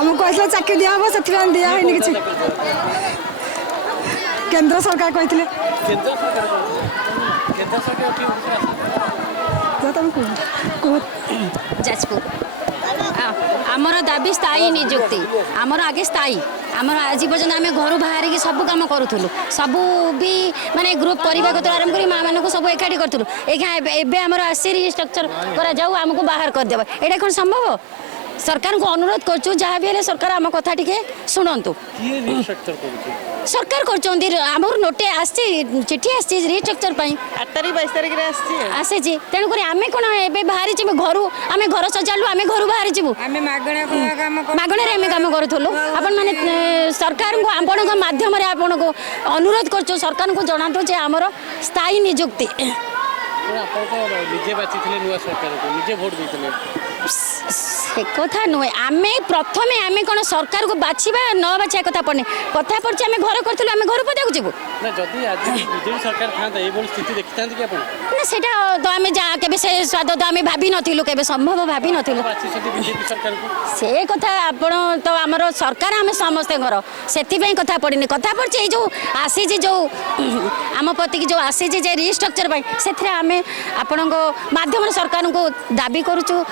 आमको कहते चाकरी दिया हम से दिया है कि केंद्र सरकार कहते जाजपुर आमर दाबी स्थायी निजुक्ति आमर आगे स्थायी आमर आज पर्यटन आम घर बाहर सब कम करूँ सबू भी माने ग्रुप करने को आरंभ कर माँ मान सब एकाठी करूँ एवं आसी रिस्ट्रक्चर करमको बाहर करदे यहाँ कौन संभव सरकार को अनुरोध करूँ जहाँ भी है सरकार आम कथा टी शुणु सरकार कर नोटे आसी चिठी आसी रिस्ट्रक्चर 8 तारीख 22 तारीख आसी तेणुक आम कौन ए बाहरी घर आम घर सजालु आम घर बाहरी जीवु मागणे आम कम करूँ आपण मैंने सरकार को आपण माध्यम आपण को अनुरोध कर सरकार को जना दो आमर स्थायी निजुक्ति से कथा नुहे आम प्रथम आम कौन सरकार को बाछा न बाछा कथा पड़े कथा पड़ी आम घर करूँ आम घर पदाक जीवु ना से आम के स्वाद तो आम भाभी नु के संभव भाभी नु से कथा आपण तो आमर सरकार आम समस्ते घर से कथा पड़नी कथा पड़ी जो आसी जो आम प्रति जो आसी रिस्ट्रक्चर से आम आपण माध्यम सरकार को दाबी करूँ